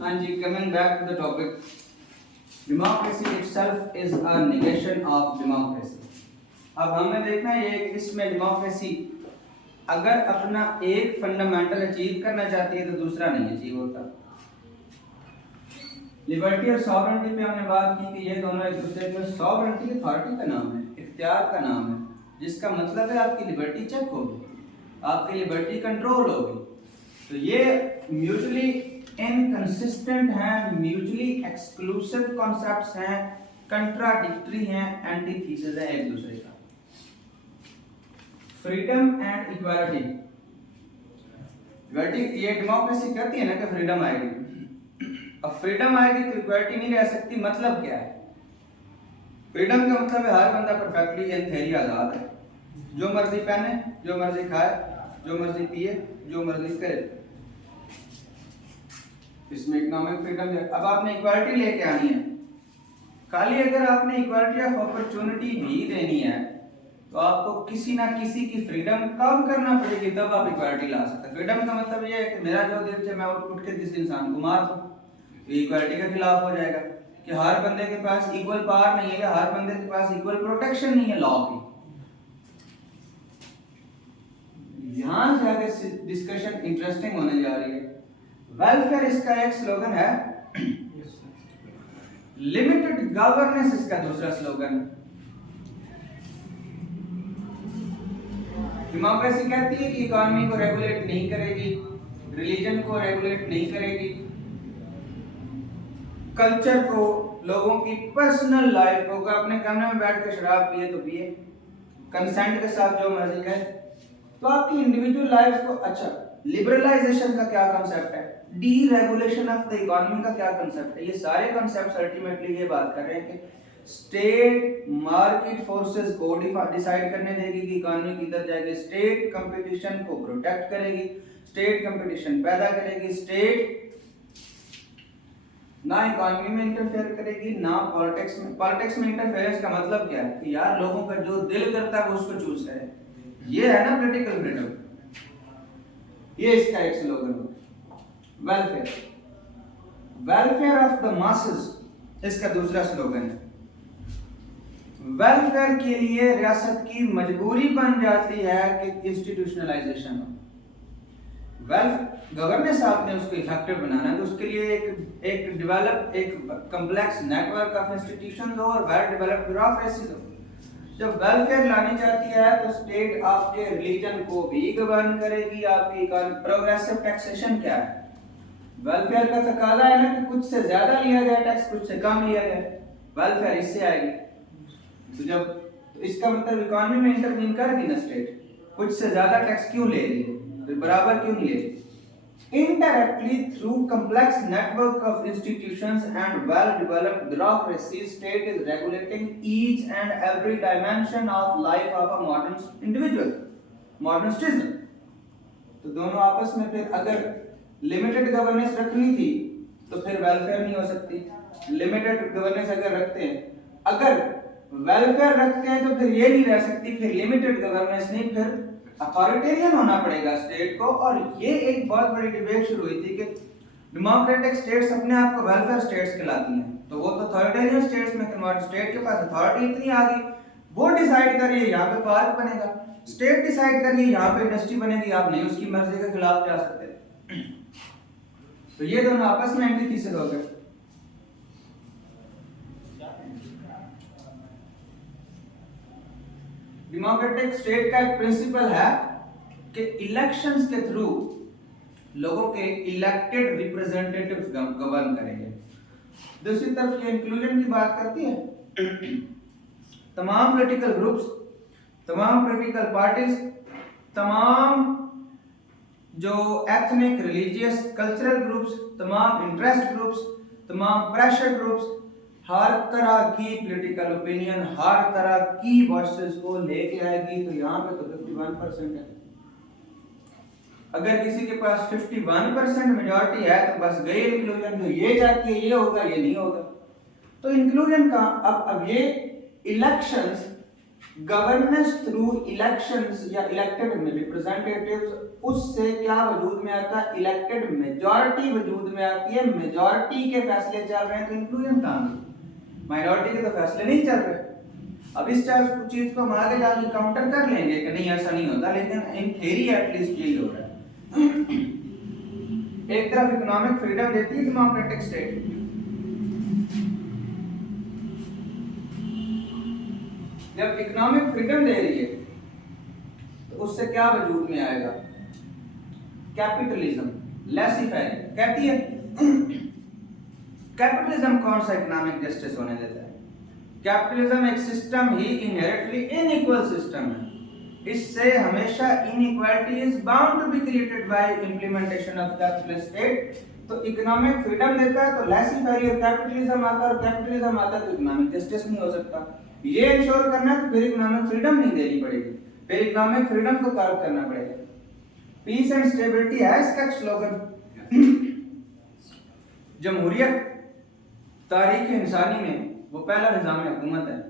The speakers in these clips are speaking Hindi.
हाँ जी, coming back to the topic, democracy itself is a negation of democracy. अब हमें देखना है ये इसमें डेमोक्रेसी अगर अपना एक फंडामेंटल अचीव करना चाहती है तो दूसरा नहीं अचीव होता। लिबर्टी और सॉवरेनिटी पे हमने बात की कि ये दोनों एक दूसरे में, सॉवरेनिटी अथॉरिटी का नाम है, इख्तियार का नाम है, जिसका मतलब है आपकी लिबर्टी चेक होगी, आपकी लिबर्टी कंट्रोल होगी। तो ये म्यूचुअली इनकंसिस्टेंट हैं, म्यूचुअली एक्सक्लूसिव कॉन्सेप्ट्स हैं, कंट्राडिक्टरी हैं, एंटीथीसिस है एक दूसरे का। फ्रीडम एंड इक्वालिटी, ये डेमोक्रेसी कहती है ना कि फ्रीडम आएगी, अब फ्रीडम आएगी तो इक्वालिटी नहीं रह सकती। मतलब क्या है? फ्रीडम का मतलब है हर बंदा परफेक्टली इन थ्योरी आजाद है, जो मर्जी पहने, जो मर्जी खाए, जो मर्जी पिए, जो मर्जी करे, इसमें इकोनॉमिक फ्रीडम है। अब आपने इक्वालिटी लेके आनी है, खाली अगर आपने इक्वालिटी ऑफ अपॉर्चुनिटी भी देनी है तो आपको किसी ना किसी की फ्रीडम कम करना पड़ेगी, तब आप इक्वालिटी ला सकते हैं। फ्रीडम का मतलब ये है कि मेरा जो दिल चाहे मैं उठ के किसी इंसान को मार दूं, तो इक्वालिटी के खिलाफ हो जाएगा कि हर बंदे के पास इक्वल पावर नहीं है, हर बंदे के पास इक्वल प्रोटेक्शन नहीं है लॉ की। यहां से आगे डिस्कशन इंटरेस्टिंग होने जा रही है। वेलफेयर इसका एक स्लोगन है, लिमिटेड गवर्नेंस इसका दूसरा स्लोगन है। डेमोक्रेसी कहती है कि इकोनॉमी को रेगुलेट नहीं करेगी, रिलीजन को रेगुलेट नहीं करेगी, कल्चर को, लोगों की पर्सनल लाइफ को, अपने कमरे में बैठ के शराब पिए तो पिए, कंसेंट के साथ जो मर्जी करे, तो आपकी इंडिविजुअल लाइफ को। अच्छा, लिबरलाइजेशन का क्या कंसेप्ट है, डीरेगुलेशन ऑफ द इकोनॉमी का क्या कंसेप्ट है, ये सारे कंसेप्ट्स अल्टीमेटली ये बात कर रहे हैं कि स्टेट मार्केट फोर्सेस को डिसाइड करने देगी कि इकोनॉमी किधर जाएगी, स्टेट कंपटीशन को प्रोटेक्ट करेगी, स्टेट कंपटीशन पैदा करेगी, स्टेट ना इकोनॉमी में इंटरफेयर करेगी ना पॉलिटिक्स में। पॉलिटिक्स में इंटरफेरेंस का मतलब क्या है कि यार लोगों का जो दिल करता है वो उसको चूज करे, ये है ना पॉलिटिकल फ्रीडम। ये इसका एक स्लोगन है। Welfare, welfare of the masses इसका दूसरा स्लोगन है। वेलफेयर के लिए रियासत की मजबूरी बन जाती है कि इंस्टीट्यूशनलाइजेशन हो। गवर्नेंस आपने उसको इफेक्टिव बनाना है तो उसके लिए एक डेवलप एक कॉम्प्लेक्स नेटवर्क ऑफ इंस्टीट्यूशंस हो और वेल डेवलप्ड ब्यूरोक्रेसी हो। जब वेलफेयर लानी चाहती है तो स्टेट आपके रिलीजन को भी गवर्न करेगी। आपकी प्रोग्रेसिव टैक्सेशन क्या है? वेलफेयर का तकाजा है ना कि कुछ से ज्यादा लिया जाए टैक्स, कुछ से कम लिया जाए, वेलफेयर इससे आएगी। तो जब तो इसका मतलब इकोनॉमी में इंटरवीन करेगी ना स्टेट, कुछ से ज्यादा टैक्स क्यों ले रही है, तो बराबर क्यों नहीं ले रही? Indirectly through complex network of institutions and well-developed bureaucracy, state is regulating each and every dimension of life of a modern individual, modern citizen. तो दोनों आपस में फिर अगर लिमिटेड गवर्नेंस रखनी थी तो फिर वेलफेयर नहीं हो सकती। लिमिटेड गवर्नेंस अगर रखते हैं, अगर वेलफेयर रखते हैं तो फिर ये नहीं रह सकती, फिर लिमिटेड गवर्नेंस नहीं, फिर अथॉरिटेरियन होना पड़ेगा स्टेट को। और ये एक बहुत बड़ी डिबेट शुरू हुई थी कि डेमोक्रेटिक स्टेट्स अपने आप को वेलफेयर स्टेट्स कहलाती हैं, तो वो तो अथॉरिटेरियन स्टेट्स में कन्वर्ट, स्टेट के पास अथॉरिटी इतनी आ गई, वो डिसाइड करिए यहाँ पे पार्क बनेगा, स्टेट डिसाइड करिए यहाँ पे इंडस्ट्री बनेगी, आप नहीं उसकी मर्जी के खिलाफ जा सकते। तो ये दोनों आपस में एंटीथीसिस हो गए। डेमोक्रेटिक स्टेट का एक प्रिंसिपल है कि इलेक्शंस के थ्रू लोगों के इलेक्टेड रिप्रेजेंटेटिव्स गवर्न करेंगे। दूसरी तरफ ये इंक्लूजन की बात करती है, तमाम पॉलिटिकल ग्रुप्स, तमाम पॉलिटिकल पार्टीज, तमाम जो एथनिक, रिलीजियस, कल्चरल ग्रुप्स, तमाम इंटरेस्ट ग्रुप्स, तमाम प्रेशर ग्रुप्स, हर तरह की पॉलिटिकल ओपिनियन, हर तरह की वॉइसेस को लेके आएगी। तो यहाँ पे तो 51% है। अगर किसी के पास 51% मेजॉरिटी है तो बस गई इंक्लूजन, जो ये चाहती है ये होगा, ये नहीं होगा। तो इंक्लूजन का अब ये इलेक्शंस गवर्नेंस थ्रू इलेक्शंस या इलेक्टेड रिप्रेजेंटेटिव्स, उससे क्या वजूद में आता है, इलेक्टेड मेजॉरिटी वजूद में आती है। मेजॉरिटी के फैसले चल रहे हैं तो इंक्लूजन कहां गई, माइनॉरिटी के तो फैसले नहीं चल रहे। अब इस चीज को हम आगे जाके काउंटर कर लेंगे कि नहीं ऐसा नहीं होता, लेकिन इन थ्योरी एटलीस्ट यही हो रहा है। एक तरफ इकोनॉमिक फ्रीडम देती है डेमोक्रेटिक स्टेट, जब इकोनॉमिक फ्रीडम दे रही है तो उससे क्या वजूद में आएगा, कैपिटलिज्म, लेसी फेयर। कहती है कैपिटलिज्म कौन सा इकोनॉमिक जस्टिस होने देता है, कैपिटलिज्म एक सिस्टम ही इनहेरेंटली इनइक्वल सिस्टम है, इससे हमेशा inequality is bound to be created by implementation of capitalist state. तो इकोनॉमिक फ्रीडम देता है तो लेसी फेयर और कैपिटलिज्म आता है, और कैपिटलिज्म आता है तो इकोनॉमिक जस्टिस नहीं हो सकता। ये इंश्योर करना है तो फिर इकोनॉमिक फ्रीडम नहीं देनी पड़ेगी, फिर इकोनॉमिक फ्रीडम को कर्व करना पड़ेगा। पीस एंड स्टेबिलिटी है इसका स्लोगन। जमहूरियत तारीख इंसानी में वो पहला निज़ाम हुकूमत है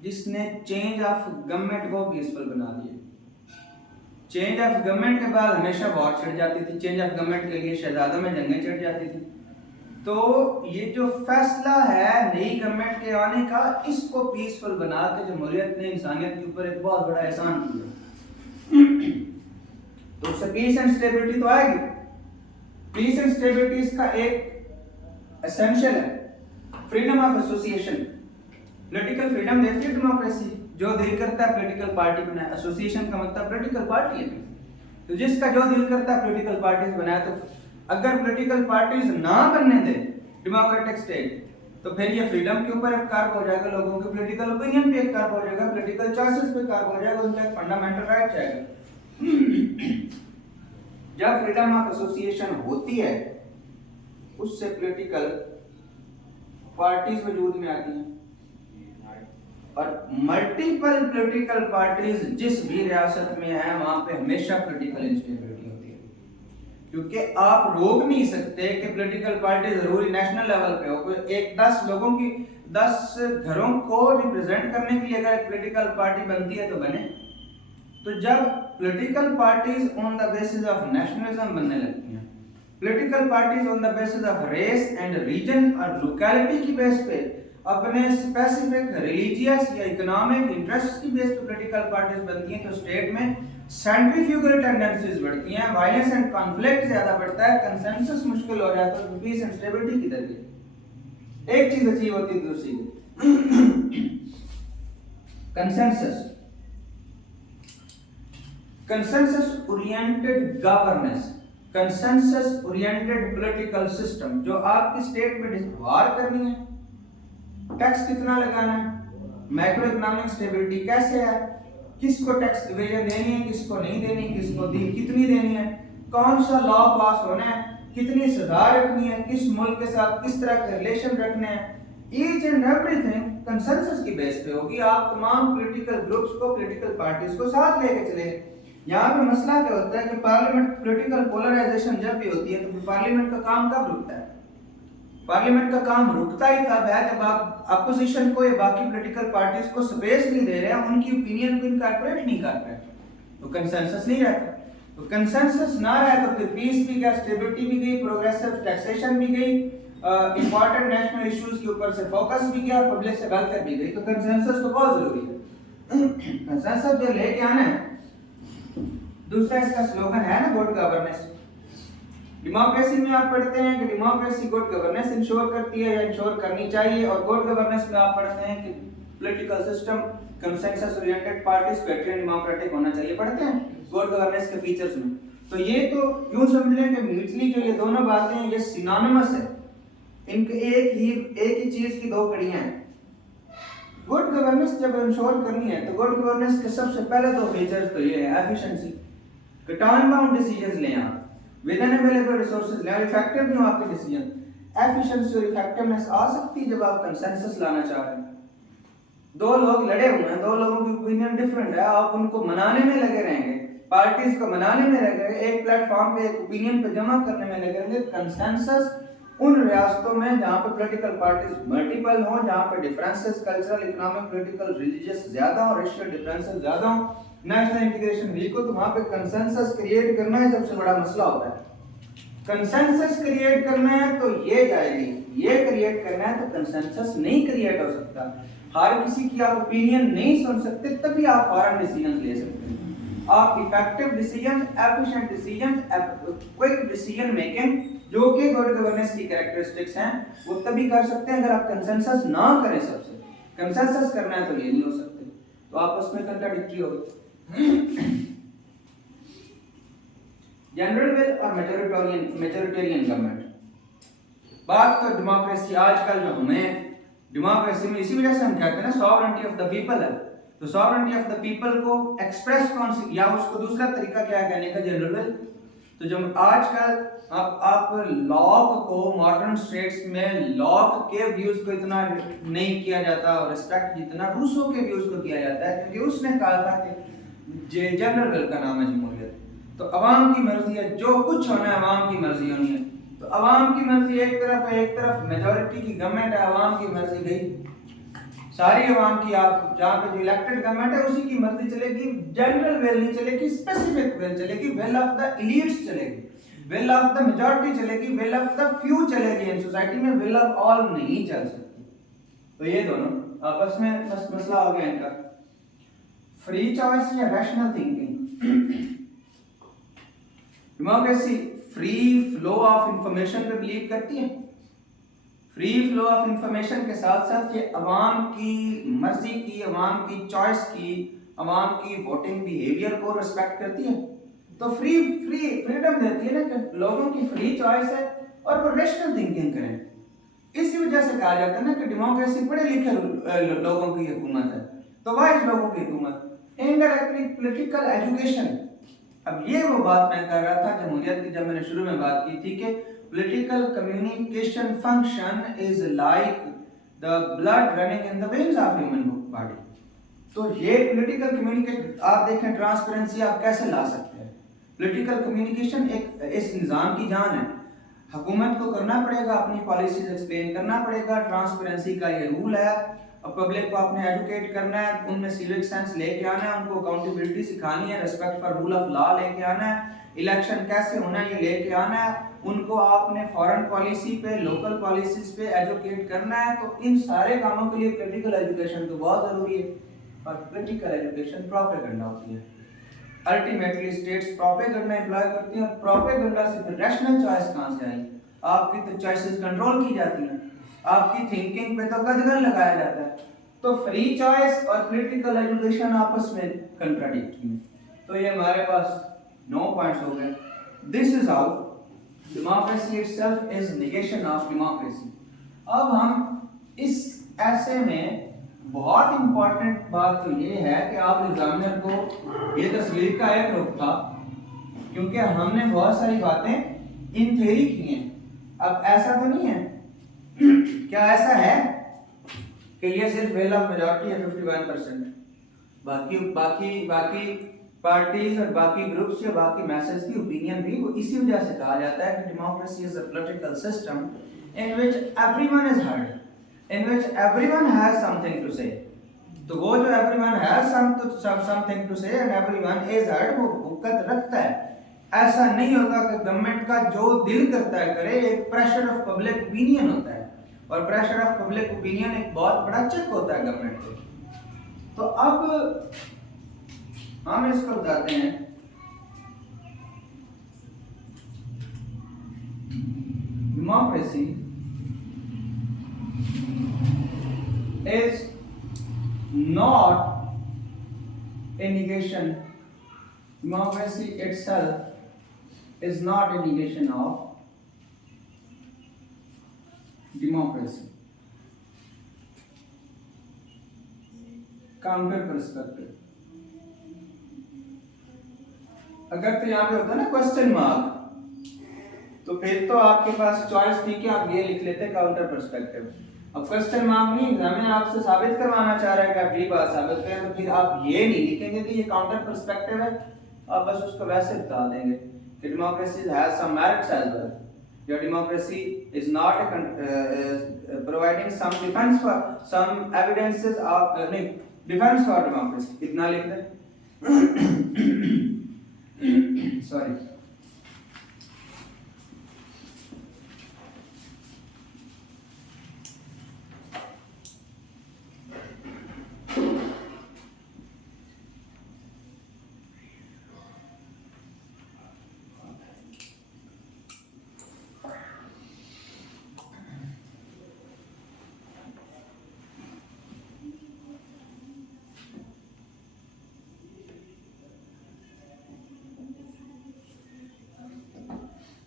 जिसने चेंज ऑफ गवर्नमेंट को पीसफुल बना दिया। चेंज ऑफ गवर्नमेंट के बाद हमेशा वॉर छिड़ जाती थी, चेंज ऑफ गवर्नमेंट के लिए शहजादों में जंगें छिड़ जाती थी। तो ये जो फैसला है नई गवर्नमेंट के आने का, इसको पीसफुल बना के जमहूरियत ने इंसानियत के ऊपर एक बहुत बड़ा एहसान किया। तो उससे पीस एंड स्टेबिलिटी तो आएगी। पीस एंड स्टेबिलिटी इसका एक एसेंशियल है। Freedom of association, political freedom देती है डेमोक्रेसी, जो दिल करता है पॉलिटिकल पार्टी बनाए। एसोसिएशन का मतलब पॉलिटिकल पार्टी है, तो जिसका जो दिल करता है पॉलिटिकल पार्टीज बनाए। तो अगर पॉलिटिकल पार्टीज ना बनने दे डेमोक्रेटिक स्टेट, तो फिर ये फ्रीडम के ऊपर एक कार्ब हो जाएगा, लोगों के पॉलिटिकल ओपिनियन पे एक कार्ब हो जाएगा, पॉलिटिकल चॉइसेस पे कार्ब हो जाएगा, उनका एक फंडामेंटल राइट जाएगा। जब फ्रीडम ऑफ एसोसिएशन होती है उससे पॉलिटिकल पार्टीज वजूद में आती हैं, और मल्टीपल पॉलिटिकल पार्टीज जिस भी रियासत में है वहां पे हमेशा पॉलिटिकल इंस्टेबिलिटी होती है, क्योंकि आप रोक नहीं सकते कि पॉलिटिकल पार्टी जरूरी नेशनल लेवल पे हो। कोई एक 10 लोगों की 10 घरों को रिप्रेजेंट करने के लिए अगर एक पॉलिटिकल पार्टी बनती है तो बने। तो जब political parties on the basis of nationalism बनने लगती हैं, political parties on the basis of race and region और लोकेलिटी की बेस पे अपने स्पेसिफिक रिलीजियस या इकोनॉमिक इंटरेस्ट की बेस पे पॉलिटिकल पार्टीज बनती हैं, तो स्टेट में सेंट्रीफ्यूगल टेंडेंसीज बढ़ती हैं, वायलेंस एंड कॉन्फ्लिक्ट ज्यादा बढ़ता है, कंसेंसस मुश्किल हो जाता है, पीस एंड स्टेबिलिटी किधर गई। एक चीज अचीव होती है दूसरी consensus. Consensus oriented governance, consensus oriented political system, जो आपकी स्टेट में वार करनी है, टैक्स कितना लगाना है, मैक्रो इकोनॉमिक स्टेबिलिटी कैसे है, किसको टैक्स डिवीजन देनी है, किसको नहीं देनी, किसको दी कितनी देनी है, कौन सा लॉ पास होना है, कितनी सजा रखनी है, किस मुल्क के साथ किस तरह के रिलेशन रखने हैं, ईच एंड एवरीथिंग कंसेंसस की बेस पे होगी। आप तमाम पॉलिटिकल ग्रुप्स को, पॉलिटिकल पार्टीज को साथ लेके चले। यहाँ पे मसला क्या होता है कि पार्लियामेंट पॉलिटिकल पोलराइजेशन जब भी होती है तो पार्लियामेंट का काम कब रुकता है? पार्लियामेंट का काम रुकता ही तब है जब आप अपोजिशन को या बाकी पॉलिटिकल पार्टीज को स्पेस नहीं दे रहे हैं, उनकी ओपिनियन को इनकॉर्पोरेट नहीं कर रहे, तो कंसेंसस नहीं रहता। तो कंसेंसस ना रहे तो फिर पीस भी गया, स्टेबिलिटी भी गई, प्रोग्रेसिव टैक्सेशन भी गई, इंपॉर्टेंट नेशनल इश्यूज के ऊपर से फोकस भी गया, पब्लिक से वेलफेयर भी गई। तो कंसेंसस तो बहुत जरूरी है। कंसेंसस जो लेके आना है। दूसरा इसका स्लोगन है ना गुड गवर्नेंस। डेमोक्रेसी में आप पढ़ते हैं कि डेमोक्रेसी गुड गवर्नेंस इंश्योर करती है या इंश्योर करनी चाहिए, और गुड गवर्नेंस में आप पढ़ते हैं कि political system consensus oriented parties Patreon democratic होना चाहिए, पढ़ते हैं गुड गवर्नेंस के फीचर्स में। तो ये तो यूं समझ लें कि म्यूचुअली जो ये दोनों बातें ये सिनोनिमस है, इनके एक ही चीज की दो कड़ियां हैं। गुड गवर्नेंस जब इंश्योर करनी है तो गुड गवर्नेंस के सबसे पहले दो फीचर्स तो ये है एफिशिएंसी, कि टाइम बाउंड डिसीजंस लें आप, विद एन अवेलेबल रिसोर्सेज लें, और इफेक्टिव भी हो आपके डिसीजन। एफिशिएंसी और इफेक्टिवनेस आ सकती है जब आप कंसेंसस लाना चाह रहे हैं। दो लोग लड़े हुए हैं, दो लोगों की ओपिनियन डिफरेंट है, आप उनको मनाने में लगे रहेंगे, पार्टीज को मनाने में लगे, एक प्लेटफॉर्म पे एक ओपिनियन पे जमा करने में लगे रहेंगे। कंसेंसस उन रियासतों में जहाँ पे पॉलिटिकल पार्टीज मल्टीपल हों, जहाँ पे differences cultural, economic, political, religious ज़्यादा हो, रेशियल डिफरेंसेस ज़्यादा हो, नेशनल इंटीग्रेशन वीक हो, तो वहाँ पे कंसेंसस क्रिएट करना ही सबसे बड़ा मसला होता है। कंसेंसस क्रिएट करना है तो ये जाएगी, ये क्रिएट करना है तो कंसेंसस नहीं क्रिएट हो सकता। हर किसी की आप ओपिनियन नहीं सुन सकते, तभी आप फॉरेन डिसीजन ले सकते हैं। आप effective decision, efficient decision, quick decision making जो कि गुड गवर्नेंस की कैरेक्टरिस्टिक्स हैं, वो तभी कर सकते हैं अगर आप कंसेंसस ना करें। सबसे कंसेंसस करना है तो ये नहीं हो सकते, तो आपस में कंट्राडिक्टरी हो गई। जनरल विल और मेजोरिटेरियन गवर्नमेंट। बात तो डेमोक्रेसी आजकल जो हमें डेमोक्रेसी में इसी वजह से हम कहते हैं ना सॉवरेनिटी ऑफ द पीपल है, तो सॉवरेनिटी ऑफ द पीपल को एक्सप्रेस कौन सी, या उसको दूसरा तरीका क्या है कहने का, जनरल विल। तो जब आजकल आप लॉक को मॉडर्न स्टेट्स में लॉक के व्यूज को इतना नहीं किया जाता और रिस्पेक्ट जितना रूसो के व्यूज को किया जाता है, क्योंकि उसने कहा था कि जनरल विल का नाम है जमहूरियत। तो अवाम की मर्जी है, जो कुछ होना है अवाम की मर्जी होनी है। तो अवाम की मर्जी एक तरफ है, एक तरफ मेजॉरिटी की गवर्नमेंट है, अवाम की मर्जी गई सारी अवाम की। आप जहाँ पे जो इलेक्टेड गवर्नमेंट है उसी की मर्जी चलेगी, जनरल विल नहीं चलेगी, स्पेसिफिक विल चलेगी, विल ऑफ द एलीट्स चलेगी, विल ऑफ द मेजॉरिटी चलेगी, विल ऑफ द फ्यू चलेगी। इन सोसाइटी में विल ऑफ ऑल नहीं चल सकती। तो ये दोनों आपस में बस मसला हो गया इनका। फ्री चॉइस या rational thinking. Democracy free flow of information पे बिलीव करती है। फ्री फ्लो ऑफ इंफॉर्मेशन के साथ साथ ये अवाम की मर्जी की, अवाम की चॉइस की, अवाम की वोटिंग बिहेवियर को रिस्पेक्ट करती है। तो फ्रीडम देती है ना कि लोगों की फ्री चॉइस है और वो रैशनल थिंकिंग करें। इसी वजह से कहा जाता है ना कि डेमोक्रेसी पढ़े लिखे लोगों की हुकूमत है, तो वाइज लोगों की हुकूमत। Indirectly political education. अब ये वो बात मैं कर रहा था जमहूरियत की, जब मैंने शुरू में बात की थी कि political communication function is like the blood running in the veins of human body। तो ये political communication आप देखें, ट्रांसपेरेंसी आप कैसे ला सकते हैं। political communication एक इस निज़ाम की जान है। हुकूमत को करना पड़ेगा, अपनी पॉलिसीज एक्सप्लेन करना पड़ेगा, ट्रांसपेरेंसी का ये रूल है। अब पब्लिक को आपने एजुकेट करना है, उनमें सिविक सेंस लेके आना है, उनको अकाउंटेबिलिटी सिखानी है, respect for rule of law लेके आना है, इलेक्शन कैसे होना है ये लेके आना है, उनको आपने फॉरेन पॉलिसी पे, लोकल पॉलिसीज पे एजुकेट करना है। तो इन सारे कामों के लिए पॉलिटिकल एजुकेशन तो बहुत ज़रूरी है, और पॉलिटिकल एजुकेशन प्रोपेगेंडा होती है। अल्टीमेटली स्टेट्स प्रोपेगेंडा एम्प्लॉय करती हैं, और प्रोपेगेंडा से फिर रैशनल चॉइस कहाँ से आई? आपकी तो चॉइसेस कंट्रोल की जाती हैं, आपकी थिंकिंग पे तो कदगन लगाया जाता है। तो फ्री चॉइस और पॉलिटिकल एजुकेशन आपस में कंट्राडिक्टरी है। तो ये हमारे पास 9 पॉइंट्स हो गए। This is how democracy itself is negation of democracy. अब हम इस ऐसे में बहुत इंपॉर्टेंट बात तो ये है कि आप एग्जामिनर को ये तस्वीर का एक रुख था, क्योंकि हमने बहुत सारी बातें इन थ्योरी की हैं। अब ऐसा तो नहीं है, क्या ऐसा है कि ये सिर्फ विल ऑफ मेजॉरिटी है 51%, बाकी पार्टीज और बाकी ग्रुप्स या बाकी मैसेज की ओपिनियन भी, वो इसी वजह से कहा जाता है कि democracy is a political system in which everyone is heard, in which everyone has something to say. तो वो जो everyone has something to say and everyone is heard, वो हुक्कत रखता है। ऐसा नहीं होता कि गवर्नमेंट का जो दिल करता है करे, एक प्रेशर ऑफ पब्लिक ओपिनियन होता है, और प्रेशर ऑफ पब्लिक ओपिनियन एक बहुत बड़ा चेक होता है गवर्नमेंट पे। तो अब हम इसको बताते हैं democracy is not a negation, democracy itself is not a negation of democracy। Counter perspective. अगर तो यहाँ पे होता ना क्वेश्चन मार्क, तो फिर तो आपके पास चॉइस थी कि आप ये लिख लेते काउंटर पर्सपेक्टिव। अब क्वेश्चन मार्क नहीं, एग्जामिनर आपसे साबित करवाना चाह रहा है कि आप ये बात साबित करें, तो फिर आप ये नहीं लिखेंगे कि ये काउंटर पर्सपेक्टिव है, आप बस उसको वैसे बता देंगे कि democracy has some merits as well. Your democracy is not providing some defense for some evidences of नहीं defense for democracy इतना लिख दे sorry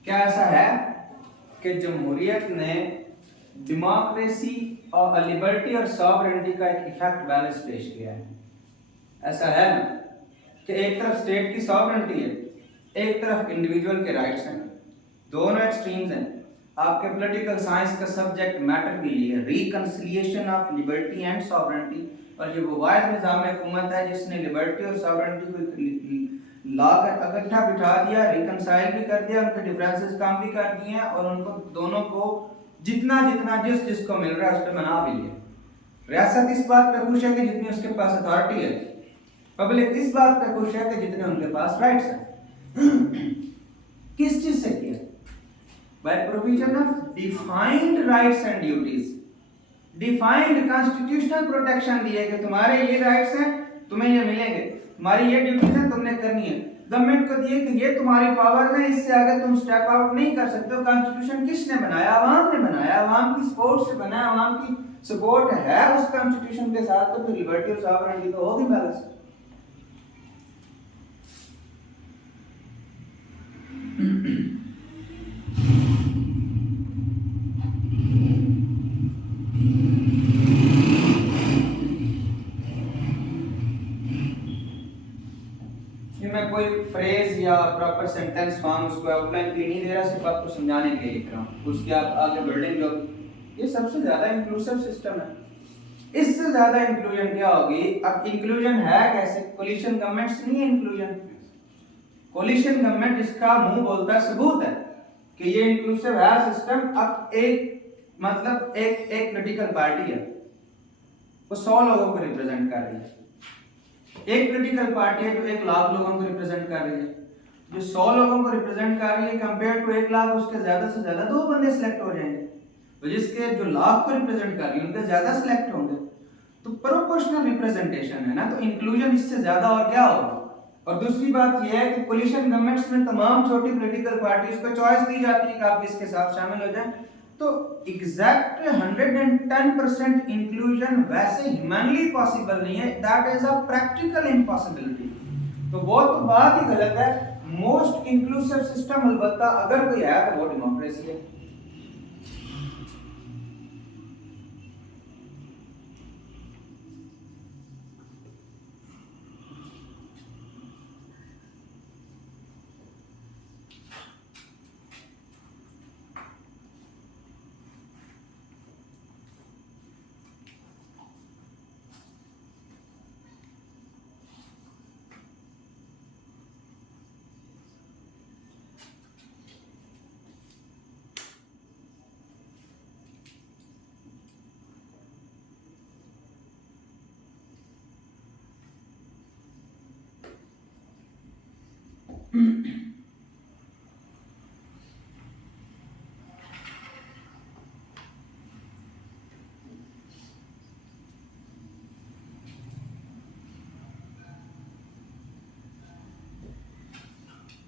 क्या ऐसा है कि जमहूरियत ने डेमोक्रेसी और लिबर्टी और सॉवरेनिटी का एक इफेक्ट बैलेंस पेश किया है? ऐसा है ना कि एक तरफ स्टेट की सॉवरेनिटी है, एक तरफ इंडिविजुअल के राइट्स हैं, दोनों एक्सट्रीम्स हैं। आपके पॉलिटिकल साइंस का सब्जेक्ट मैटर भी ये है, reconciliation of liberty and sovereignty. और ये वो वाहिद निज़ाम हुकूमत है जिसने लिबर्टी और सॉवरेनिटी को ला कर इकट्ठा बिठा दिया, रिकंसाइल भी कर दिया, उनके डिफरेंसेस कम भी कर दिए हैं और उनको दोनों को जितना जितना जिसको मिल रहा है उस पर मना भी लिया। रियासत इस बात पे खुश है कि जितनी उसके पास अथॉरिटी है, पब्लिक इस बात पे खुश है कि जितने उनके पास राइट्स हैं। किस चीज से किया? By provision of defined rights and duties. Defined constitutional protection दिए कि तुम्हारे ये राइट्स हैं, तुम्हें ये मिलेंगे, तुम्हारी ये ड्यूटीज हैं, तुमने करनी है। गवर्नमेंट को दिए कि ये तुम्हारी पावर है, इससे आगे तुम स्टेप आउट नहीं कर सकते हो। कॉन्स्टिट्यूशन किसने बनाया? आवाम ने बनाया, आवाम की सपोर्ट से बनाया, आवाम की सपोर्ट है उस कॉन्स्टिट्यूशन के साथ, तो फिर लिबर्टी और सॉवरेनिटी तो होगी बैलेंस। मैं कोई फ्रेज या प्रॉपर सेंटेंस फॉर्म उसको आउटलाइन के नहीं दे रहा, सिर्फ आपको समझाने के लिए लिख रहा हूँ। उसके आप आगे बिल्डिंग जो ये सबसे ज्यादा इंक्लूसिव सिस्टम है। इससे ज्यादा इंक्लूजन क्या होगी? अब इंक्लूजन है कैसे? कोलिशन गवर्नमेंट्स नहीं है इंक्लूजन। कोलिशन गवर्नमेंट इसका मुंह बोलता है, सबूत है कि ये इंक्लूसिव है सिस्टम। अब एक मतलब एक पॉलिटिकल पार्टी है, वो 100 लोगों को रिप्रेजेंट कर रही है। एक पॉलिटिकल पार्टी है जो 1 लाख लोगों को रिप्रेजेंट कर रही है। जो 100 लोगों को रिप्रेजेंट कर रही है कंपेयर टू 1 लाख, उसके ज्यादा से ज्यादा 2 बंदे सिलेक्ट हो जाएंगे। तो जिसके जो लाख को रिप्रेजेंट कर रही है उनके ज्यादा सिलेक्ट होंगे। तो प्रोपोर्शनल रिप्रेजेंटेशन है ना, तो इंक्लूजन इससे ज्यादा और क्या होगा। और दूसरी बात यह है कि कोलिशन गवर्नमेंट्स में तमाम छोटी पॉलिटिकल पार्टीज को चॉइस दी जाती है कि आप इसके साथ शामिल हो जाएं। तो एग्जैक्ट 110% इंक्लूजन वैसे ह्यूमनली पॉसिबल नहीं है, that is a practical impossibility. तो वो तो बात ही गलत है। मोस्ट इंक्लूसिव सिस्टम अलबत्ता अगर कोई है तो वो डेमोक्रेसी है।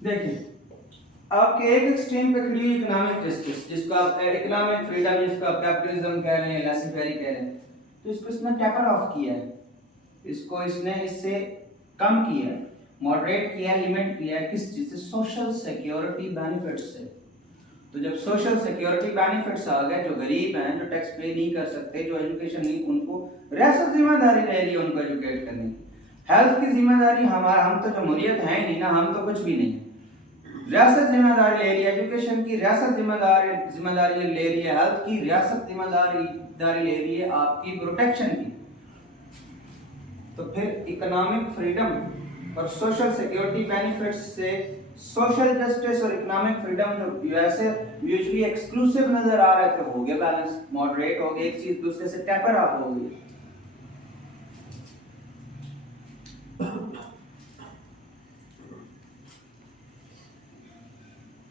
देखिए, आपके एक एक्सट्रीम पे खड़ी हुई इकोनॉमिक जस्टिस, जिसको आप इकोनॉमिक फ्रीडम, जिसको आप कैपिटलिज्म कह रहे हैं, लेसन फेयर कह रहे हैं, तो इसको इसने टेपर ऑफ किया है। इसको इसने इससे कम किया है, मॉडरेट किया है, लिमिट किया है। किस चीज से? सोशल सिक्योरिटी बेनिफिट्स से। तो जब सोशल सिक्योरिटी बेनिफिट्स आ गए, जो गरीब हैं, जो टैक्स पे नहीं कर सकते, जो एजुकेशन नहीं, उनको रियासत जिम्मेदारी ले रही है उनको एजुकेट करने की। हेल्थ की जिम्मेदारी हमारा, हम तो जमहूरियत है ही नहीं ना, हम तो कुछ भी नहीं है। रियासत जिम्मेदारी ले रही है एजुकेशन की, रियासत जिम्मेदारी ले रही है हेल्थ की, रियासत जिम्मेदारी ले रही है आपकी प्रोटेक्शन की। तो फिर इकोनॉमिक फ्रीडम और सोशल सिक्योरिटी बेनिफिट्स से सोशल जस्टिस और इकोनॉमिक फ्रीडम जो यूएसए म्यूचुअली एक्सक्लूसिव नजर आ रहे थे हो गया बैलेंस, मॉडरेट हो गया, एक चीज दूसरे से टेपर ऑफ हो गई।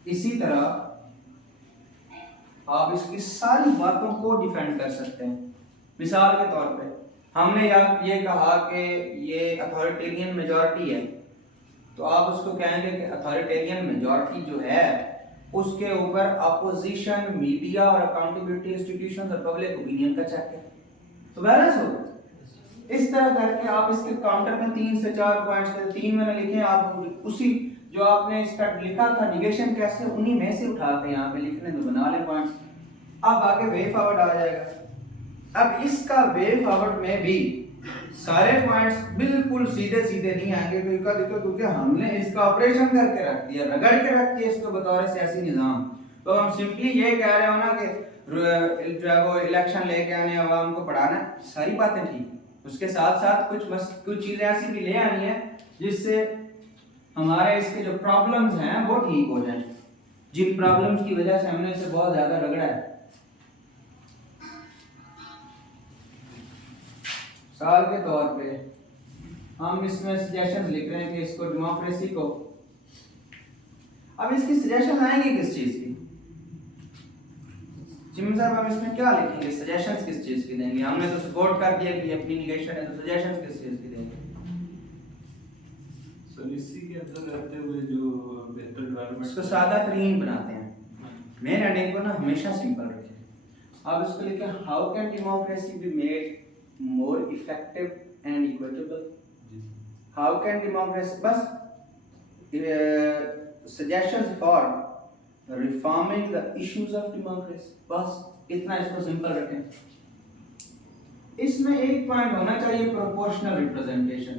इसी तरह आप इसकी सारी बातों को डिफेंड कर सकते हैं। मिसाल के तौर पे हमने ये कहा कि ये अथॉरिटेरियन मेजॉरिटी है, तो आप उसको कहेंगे कि अथॉरिटेरियन मेजॉरिटी जो है उसके ऊपर अपोजिशन, मीडिया और अकाउंटेबिलिटी इंस्टीट्यूशंस और पब्लिक ओपिनियन का चेक है, तो बैलेंस होगा। इस तरह करके आप इसके काउंटर में 3 से 4 पॉइंट्स थे, 3 मैंने लिखे, आप उसी जो आपने इसका लिखा था निगेशन कैसे, उन्हीं में से उठा के यहाँ पे लिखने दो, बना ले पॉइंट्स। अब आगे वे फॉरवर्ड आ जाएगा। अब इसका वे फॉरवर्ड में भी सारे पॉइंट्स बिल्कुल सीधे सीधे नहीं आएंगे, क्योंकि हमने इसका ऑपरेशन करके रख दिया, रगड़ के रख दिया इसको बतौर सियासी निज़ाम। तो हम सिंपली ये कह रहे हो ना कि जो है वो इलेक्शन लेके आने आवाम को पढ़ाना, सारी बातें ठीक, उसके साथ साथ कुछ चीज़ें ऐसी भी ले आनी है जिससे हमारे इसके जो प्रॉब्लम्स हैं वो ठीक हो जाएं, जिन प्रॉब्लम्स की वजह से हमने इसे बहुत ज़्यादा रगड़ा है। साल के तौर पे हम इसमें सजेशंस लिख रहे हैं कि इसको डेमोक्रेसी को, अब इसकी सजेशन आएंगी किस चीज़ की, जिम्मे साहब हम इसमें क्या लिखेंगे, सजेशंस किस चीज़ की देंगे? हमने तो सपोर्ट कर दिया कि ये अपनी निगेशन है, तो सजेशंस किस चीज़ की देंगे? सर इसी के अंदर रहते हुए जो बेहतर डेवलपमेंट, इसको सादा तरीन बनाते हैं, मेन हेडिंग को ना हमेशा सिंपल रखें। अब इसको लिखें, how can democracy be made more effective and equitable? How can democracy, बस suggestions for reforming the issues of democracy, बस इतना इसको सिंपल रखें। इसमें एक पॉइंट होना चाहिए प्रोपोर्शनल रिप्रेजेंटेशन।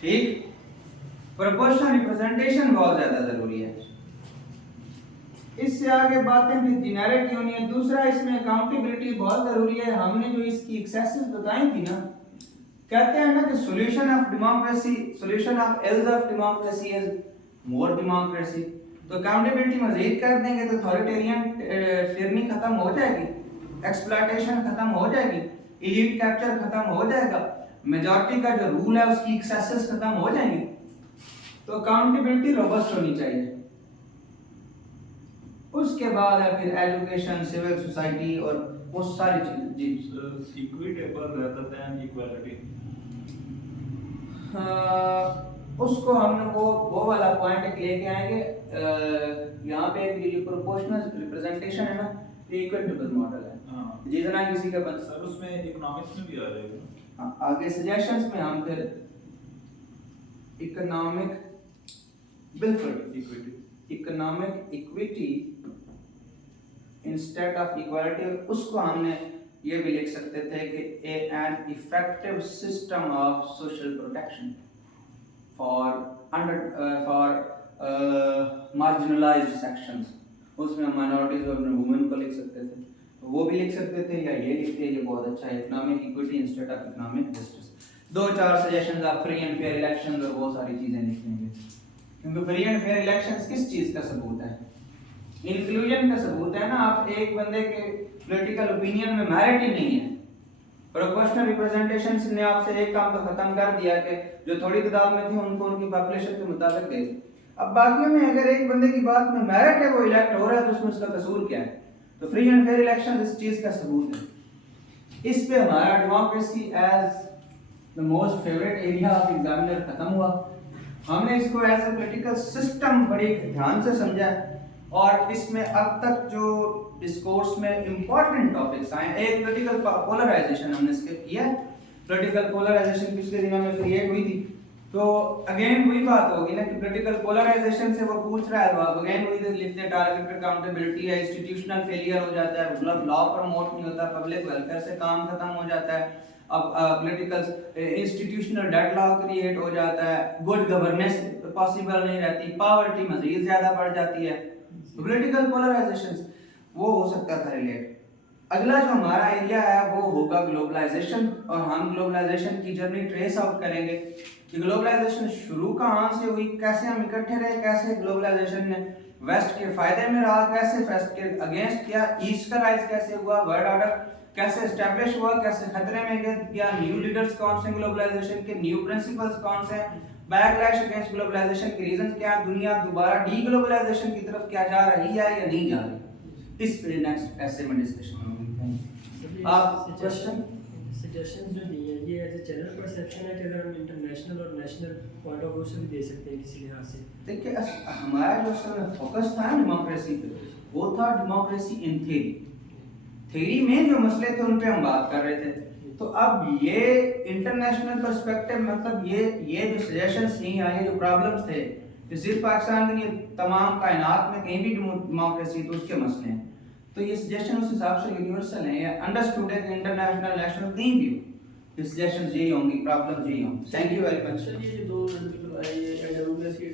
ठीक, प्रोपोर्शनल रिप्रेजेंटेशन बहुत ज्यादा जरूरी है। इससे आगे बातें भी जेनरिक होनी है। दूसरा, इसमें अकाउंटेबिलिटी बहुत जरूरी है। हमने जो इसकी एक्सेसेस बताई थी ना, कहते हैं ना कि solution of democracy, solution of ills of democracy is more democracy. तो अकाउंटेबिलिटी मजीद कर देंगे तो अथॉरिटेरियन टिरनी खत्म हो जाएगी, एक्सप्लॉयटेशन खत्म हो जाएगी, एलीट कैप्चर खत्म हो जाएगा, मेजॉरिटी का जो रूल है उसकी एक्सेसेस खत्म हो जाएंगी। तो अकाउंटेबिलिटी रोबस्ट होनी चाहिए। उसके बाद है फिर एजुकेशन, सिविल सोसाइटी और वो सारी चीजें। जी, इक्विटेबल रेदर देन इक्वालिटी, उसको हमने वो वाला पॉइंट एक लेके आएंगे। यहाँ पे ये प्रोपोर्शनल रिप्रेजेंटेशन है ना, ये इक्विटेबल मॉडल है। हाँ, जितना किसी का बन सर उसमें इकोनॉमिक्स में भी आ जाएगा। आगे सजेशंस में हम फिर इकोनॉमिक, बिल्कुल economic equity instead of equality, उसको हमने ये भी लिख सकते थे कि an effective system of social protection for marginalised sections, उसमें माइनॉरिटीज और वुमेन को लिख सकते थे, वो भी लिख सकते थे, या ये लिखते, ये बहुत अच्छा है, economic equity instead of economic justice. 2-4 suggestions आप फ्री एंड फेयर इलेक्शंस और वो सारी चीजें लिखेंगे, क्योंकि फ्री एंड फेयर इलेक्शंस किस चीज का सबूत है? इंक्लूजन का सबूत है ना। आप एक बंदे के पॉलिटिकल ओपिनियन में मेरिट ही नहीं है। प्रोपोर्शनल रिप्रेजेंटेशन ने आपसे एक काम तो खत्म कर दिया कि जो थोड़ी तादाद में थे उनको उनकी पॉपुलेशन के मुताबिक दे। अब बाकियों में अगर एक बंदे की बात में मेरिट है, वो इलेक्ट हो रहा है, तो उसमें उसका कसूर क्या है? तो फ्री एंड फेयर इलेक्शन इस चीज का सबूत है। इस पे हमारा democracy as the most favourite area of examiner खत्म हुआ। हमने इसको एज ए पॉलिटिकल सिस्टम बड़े ध्यान से समझा, और इसमें अब तक जो डिस्कोर्स में इंपॉर्टेंट टॉपिक्स आए, एक पॉलिटिकल पोलराइजेशन हमने स्किप किया। पॉलिटिकल पोलराइजेशन पिछले दिनों में क्रिएट हुई थी, तो अगेन वही बात होगी ना कि पॉलिटिकल पोलराइजेशन से वो पूछ रहा है, तो आप अगेन वही लिखते हैं, टारगेटेड अकाउंटेबिलिटी है, इंस्टीट्यूशनल फेलियर हो जाता है, रूल ऑफ लॉ प्रमोट नहीं होता, पब्लिक वेलफेयर से काम खत्म हो जाता है, अब पॉलिटिकल इंस्टीट्यूशनल डेडलॉक क्रिएट हो जाता है, गुड गवर्नेंस पॉसिबल नहीं रहती, पॉवर्टी मजीद ज्यादा बढ़ जाती है। पॉलिटिकल पोलराइजेशंस वो हो सकता था रिलेट। अगला जो हमारा एरिया है वो होगा ग्लोबलाइजेशन, और हम ग्लोबलाइजेशन की जर्नी ट्रेस आउट करेंगे कि ग्लोबलाइजेशन शुरू कहाँ से हुई, कैसे हम इकट्ठे रहे, कैसे ग्लोबलाइजेशन ने वेस्ट के फायदे में रहा, कैसे वेस्ट के अगेंस्ट किया, ईस्ट का राइज कैसे हुआ, वर्ल्ड ऑर्डर कैसे एस्टेब्लिश हुआ, कैसे खतरे में गया, न्यू लीडर्स कौन से ग्लोबलाइजेशन के, न्यू प्रिंसिपल्स कौन से, बैकलैश अगेंस्ट ग्लोबलाइजेशन के रीजन क्या, दुनिया दोबारा डी ग्लोबलाइजेशन की तरफ क्या जा रही है या नहीं जा रही, इस पे नेक्स्ट ऐसे में डिस्कशन होगी। आप क्वेश्चन सजेशंस जो दिए हैं ये एज ए जनरल परसेप्शन है कि अगर हम इंटरनेशनल और नेशनल पॉइंट ऑफ व्यू से भी दे सकते हैं किसी लिहाज से? देखिए हमारा जो असल में फोकस था डेमोक्रेसी पे, वो था डेमोक्रेसी इन थ्योरी में जो मसले थे उन पे हम बात कर रहे थे। तो अब ये इंटरनेशनल पर्सपेक्टिव मतलब ये जो सजेशंस नहीं आए, जो प्रॉब्लम्स थे, कि सिर्फ पाकिस्तान के नहीं तमाम कायनात में कहीं भी डेमोक्रेसी तो उसके मसले हैं, तो ये सजेशन उस हिसाब से यूनिवर्सल हैं, ये अंडरस्टूड है कि इंटरनेशनल नेशनल कहीं भी हो, ये सजेशंस यही होंगी, प्रॉब्लम्स यही होंगी। Thank you very much. Sir ये जो दो ये डेमोक्रेसी